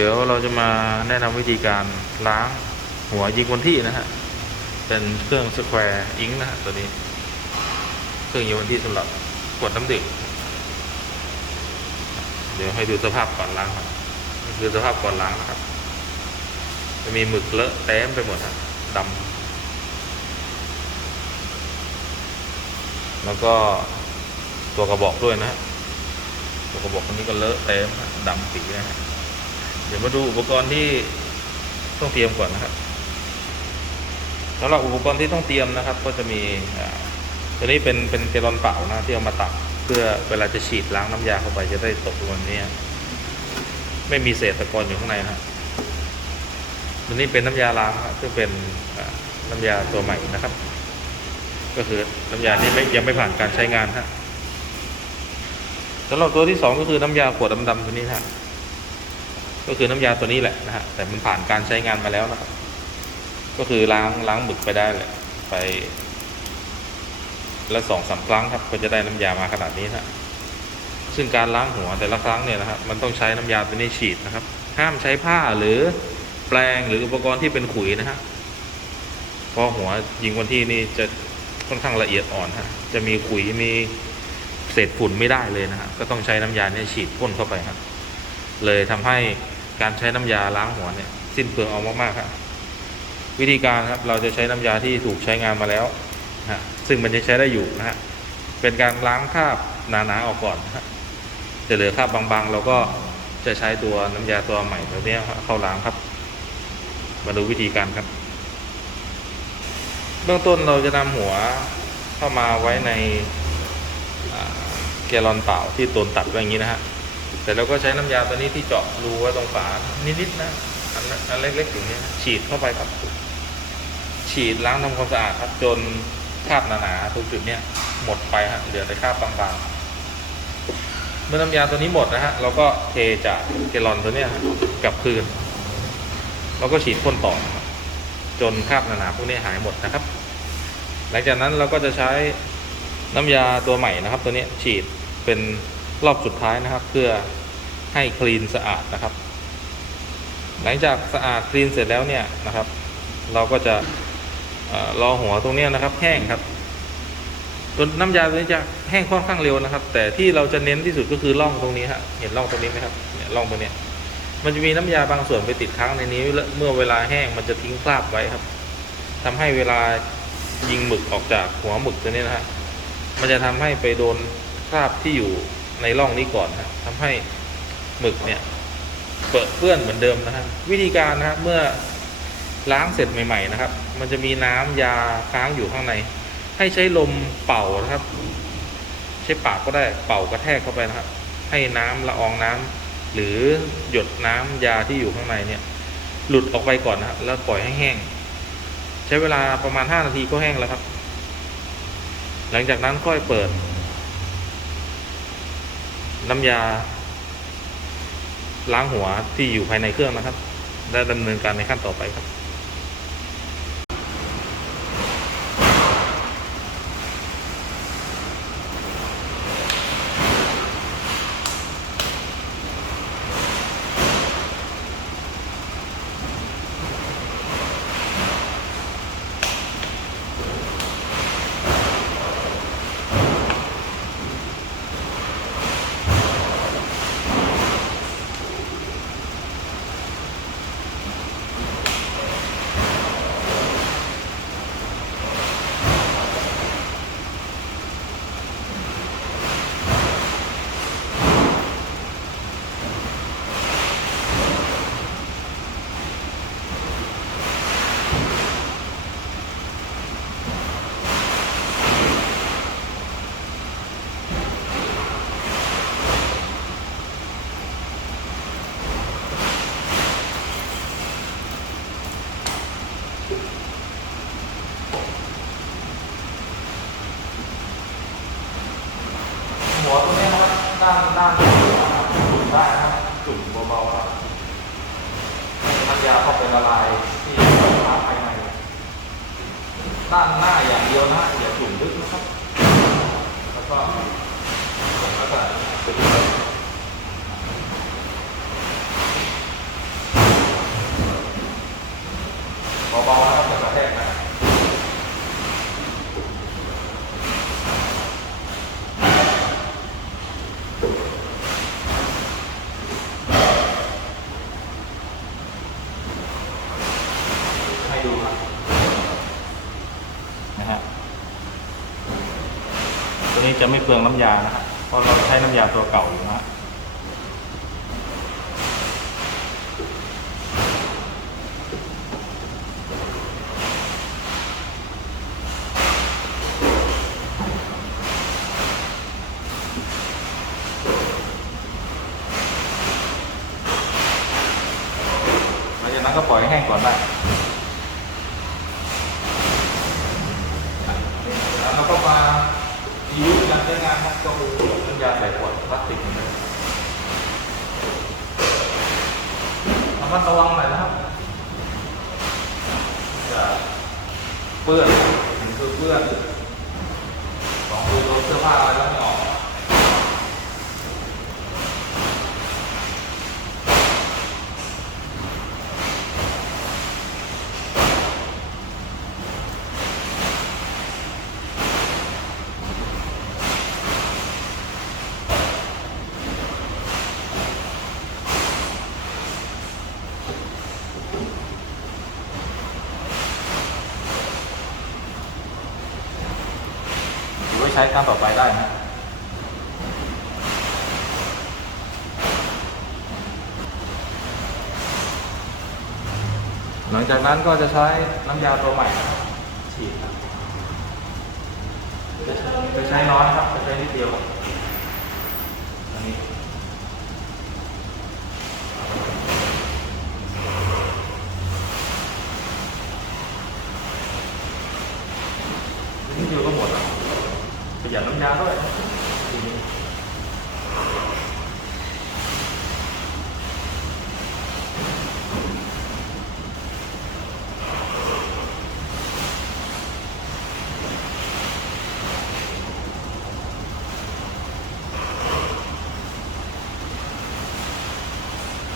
ดี๋ยวเราจะมาแนะนำวิธีการล้างหัวยิงวันที่นะฮะ เป็นเครื่องสแควร์อิงนะฮะตัวนี้ เครื่องยิงวันที่สำหรับกดน้ำดื่มเดี๋ยวให้ดูสภาพก่อนล้างครับนี่คือสภาพก่อนล้างนะครับ จะมีหมึกเลอะเต็มไปหมดฮะดำแล้วก็ตัวกระบอกด้วยนะฮะตัวกระบอกอันนี้ก็เลอะเต็มดำปีนะฮะ เดี๋ยวมาดูอุปกรณ์ที่ต้องเตรียมก่อนนะครับสำหรับอุปกรณ์ที่ต้องเตรียมนะครับ ก็จะมีอ่าตัวนี้เป็นเป็นแกลอนเปล่านะที่เอามาตักเพื่อเวลาจะฉีดล้างน้ำยาเข้าไปจะได้ตกลงนนี้ไม่มีเศษตะกอนอยู่ข้างในนะครับตัวนี้เป็นน้ำยาล้างนะครับซึ่งเป็นน้ำยาตัวใหม่นะครับ ก็คือน้ำยาที่ไม่ยังไม่ผ่านการใช้งานฮะสำหรับตัวที่สองก็คือน้ำยาขวดดำๆตัวนี้นะฮะ ก็คือน้ำยาตัวนี้แหละนะฮะแต่มันผ่านการใช้งานมาแล้วนะครับ ก็คือล้างล้างหมึกไปได้เลยไปละสองสามครั้งครับ ก็จะได้น้ำยามาขนาดนี้นะซึ่งการล้างหัวแต่ละครั้งเนี่ยนะครับมันต้องใช้น้ำยาตัวนี้ฉีดนะครับ ห้ามใช้ผ้าหรือแปรงหรืออุปกรณ์ที่เป็นขุยนะฮะเพราะหัวยิงวันที่นี่จะค่อนข้างละเอียดอ่อนฮะจะมีขุยมีเศษฝุ่นไม่ได้เลยนะฮะก็ต้องใช้น้ำยาเนี่ยฉีดพ่นเข้าไปครับเลยทำให้ การใช้น้ำยาล้างหัวเนี่ย สิ้นเปลืองเอามากๆครับวิธีการครับเราจะใช้น้ำยาที่ถูกใช้งานมาแล้วฮะซึ่งมันจะใช้ได้อยู่นะฮะเป็นการล้างคราบหนาๆออกก่อนฮะจะเหลือคราบบางๆ เราก็จะใช้ตัวน้ำยาตัวใหม่ตัวนี้เข้าล้างครับ มาดูวิธีการครับ เบื้องต้นเราจะนำหัวเข้ามาไว้ในแกลลอนเปล่าที่ตนตัดไว้อย่างนี้นะฮะ แต่เราก็ใช้น้ำยาตัวนี้ที่เจาะรูไว้ตรงฝานิดๆนะอันนั้นอันเล็กๆอย่างนี้ฉีดเข้าไปครับ ฉีดล้างทำความสะอาดครับจนคราบหนาๆตรงจุดเนี้ยหมดไปฮะเหลือแต่คราบบางๆเมื่อน้ำยาตัวนี้หมดนะฮะเราก็เทจากเกลอนตัวเนี้ยกลับคืนเราก็ฉีดพ่นต่อครับจนคราบหนาๆพวกนี้หายหมดนะครับ หลังจากนั้นเราก็จะใช้น้ำยาตัวใหม่นะครับ ตัวนี้ฉีดเป็นรอบสุดท้ายนะครับ เพื่อ ให้คลีนสะอาดนะครับ หลังจากสะอาดคลีนเสร็จแล้วเนี่ยนะครับ เราก็จะเอ่อรอหัวตรงนี้นะครับ แห้งครับตัวน้ำยาตัวนี้จะแห้งค่อนข้างเร็วนะครับ แต่ที่เราจะเน้นที่สุดก็คือร่องตรงนี้ฮะเห็นร่องตรงนี้ไหมครับเนี่ยร่องตรงนี้มันจะมีน้ำยาบางส่วนไปติดค้างในนี้เมื่อเวลาแห้งมันจะทิ้งคราบไว้ครับทำให้เวลายิงหมึกออกจากหัวหมึกตัวนี้นะฮะมันจะทำให้ไปโดนคราบที่อยู่ในร่องนี้ก่อนฮะทำให้ หมึกเนี่ยเปิดเปื้อนเหมือนเดิมนะฮะวิธีการนะฮะเมื่อล้างเสร็จใหม่ ๆ นะครับ มันจะมีน้ำยาค้างอยู่ข้างใน ให้ใช้ลมเป่านะครับ ใช้ปากก็ได้เป่ากระแทกเข้าไปนะครับ ให้น้ำละอองน้ำหรือหยดน้ำยาที่อยู่ข้างในเนี่ย หลุดออกไปก่อนนะครับแล้วปล่อยให้แห้ง ใช้เวลาประมาณ 5 นาทีก็แห้งแล้วครับ หลังจากนั้นค่อยเปิด น้ำยา ล้างหัวที่อยู่ภายในเครื่องนะครับ และดำเนินการในขั้นต่อไปครับ ยาเข้าไปละลายที่เน้ำภายในด้านหน้าอย่างเดียวนะอย่าถุ่มลึกนะครับ แล้วก็ลัก็เบาๆนะครับ จะไม่เปลืองน้ำยานะครับเพราะเราใช้น้ำยาตัวเก่าอยู่นะฮะหลังจากนั้นก็ปล่อยให้แห้งก่อนได้ แล้วเราก็มา ได้งานครับก็คือน้ำยาใส่ขวดพลาสติกนี่ระมัดระวังหน่อยนะครับจะเปื้อนมันคือเปื้อนของคือโดนเสื้อผ้าอะไรแล้วไม่ออก ใช้การต่อไปได้นะหลังจากนั้นก็จะใช้น้ำยาตัวใหม่ฉีดครับจะใช้น้อยครับจะใช้นิดเดียวอันนี้นิดเดียวก็หมดแล้วประหยัดน้ำยาด้วยนะทีนี้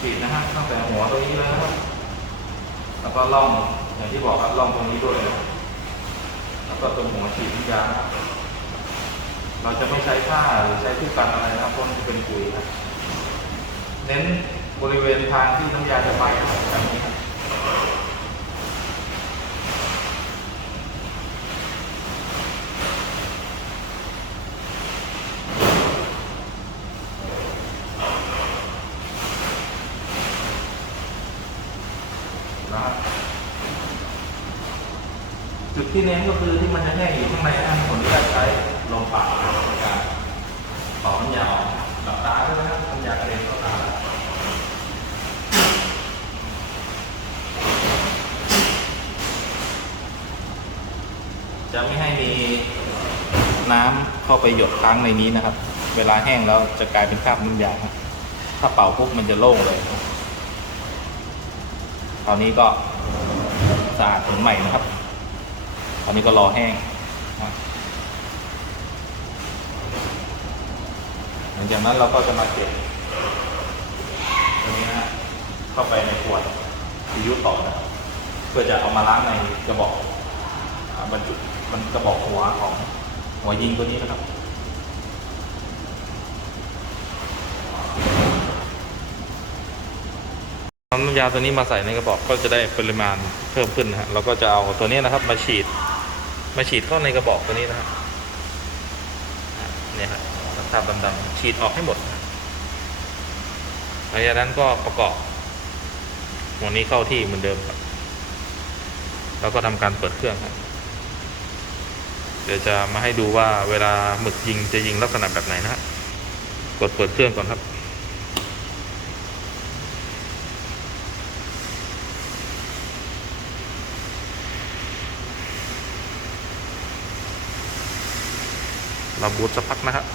ฉีด นะฮะตั้งแต่หัวตรงนี้เลยนะครับแล้วก็ล่องอย่างที่บอกครับล่องตรงนี้ด้วยนะแล้วก็ตรงหัวฉีดยาเราจะไม่ใช้ผ้าหรือใช้ทุกกันอะไรนะครับเพราะมันจะเป็นปุ๋ยครับเน้นบริเวณทางที่น้ำยาจะไปนะครับแบบนี้ครับ จุดที่เน้นก็คือที่มันจะแห้งอยู่ข้างในนะผมจะใช้ลมปากในการต่อน้ำยาออกหลับตาด้วยนะครับน้ำยากระเด็นเข้าตาจะไม่ให้มีน้ำเข้าไปหยดค้างในนี้นะครับ เวลาแห้งแล้วจะกลายเป็นคราบน้ำยาครับถ้าเป่าปุ๊บมันจะโล่งเลยคราวนี้ก็สะอาดเหมือนใหม่นะครับ ตอนนี้ก็รอแห้งหลังจากนั้นเราก็จะมาเก็บตรงนี้นะเข้าไปในขวดซีอิ๊วต่อนะเพื่อจะเอามาล้างในกระบอกบรรจุมันกระบอกหัวของหัวยิงตัวนี้นะครับน้ำยาตัวนี้มาใส่ในกระบอกก็จะได้ปริมาณเพิ่มขึ้นนะฮะเราก็จะเอาตัวนี้นะครับมาฉีด มาฉีดเข้าในกระบอกตัวนี้นะครับเนี่ยครับคราบดำๆฉีดออกให้หมดนะหลังจากนั้นก็ประกอบหัวนี้เข้าที่เหมือนเดิมครับ แล้วก็ทำการเปิดเครื่องครับ เดี๋ยวจะมาให้ดูว่าเวลาหมึกยิงจะยิงลักษณะแบบไหนนะฮะกดเปิดเครื่องก่อนครับ เราบูตสักพักนะครับ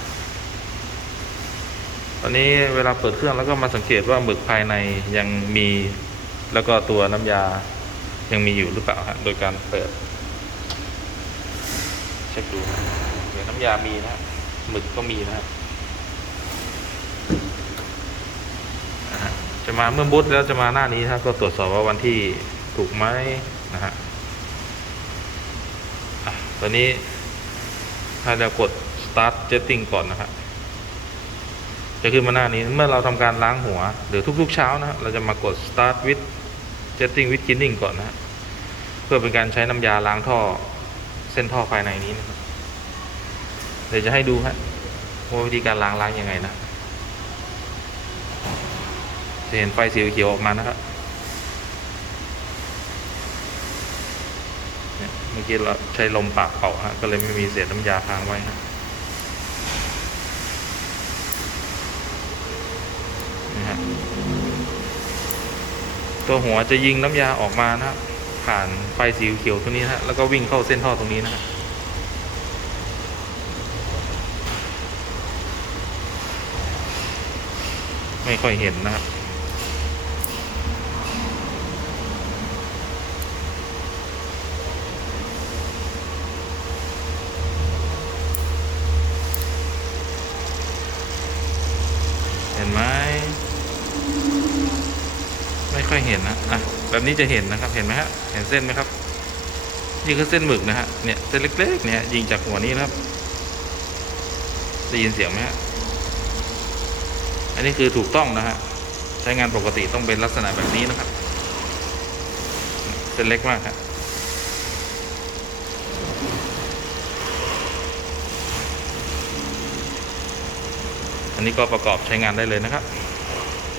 ตอนนี้เวลาเปิดเครื่องแล้วก็มาสังเกตว่าหมึกภายในยังมี แล้วก็ตัวน้ำยายังมีอยู่หรือเปล่าฮะ โดยการเปิด เช็คดูเดี๋ยวน้ำยามีนะฮะหมึกก็มีนะฮะจะมาเมื่อบูตแล้วจะมาหน้านี้นะครับก็ตรวจสอบว่าวันที่ถูกไหมนะฮะตอนนี้ถ้าจะกด start jetting ก่อนนะฮะจะขึ้นมาหน้านี้เมื่อเราทำการล้างหัว หรือทุกๆเช้านะเราจะมากด start with jetting with cleaning ก่อนนะเพื่อเป็นการใช้น้ำยาล้างท่อเส้นท่อภายในนี้นะครับเดี๋ยวจะให้ดูฮะว่าวิธีการล้างล้างยังไงนะจะเห็นไฟสีเขียวออกมานะครับเนี่ยเมื่อกี้เราใช้ลมปากเป่าฮะก็เลยไม่มีเศษน้ำยาค้างไว้ฮะ ฮะ ตัวหัวจะยิงน้ำยาออกมานะฮะผ่านไฟสีเขียวตรงนี้นะฮะแล้วก็วิ่งเข้าเส้นท่อตรงนี้นะฮะไม่ค่อยเห็นนะครับ เห็นไหม ไม่ค่อย เห็นนะอะแบบนี้จะเห็นนะครับเห็นไหมฮะเห็นเส้นไหมครับ นี่คือเส้นหมึกนะฮะเนี่ยเส้นเล็กๆเนี่ยยิงจากหัวนี้นะครับได้ยินเสียงไหมฮะอันนี้คือถูกต้องนะฮะใช้งานปกติต้องเป็นลักษณะแบบนี้นะครับเส้นเล็กมากครับอันนี้ก็ประกอบใช้งานได้เลยนะครับ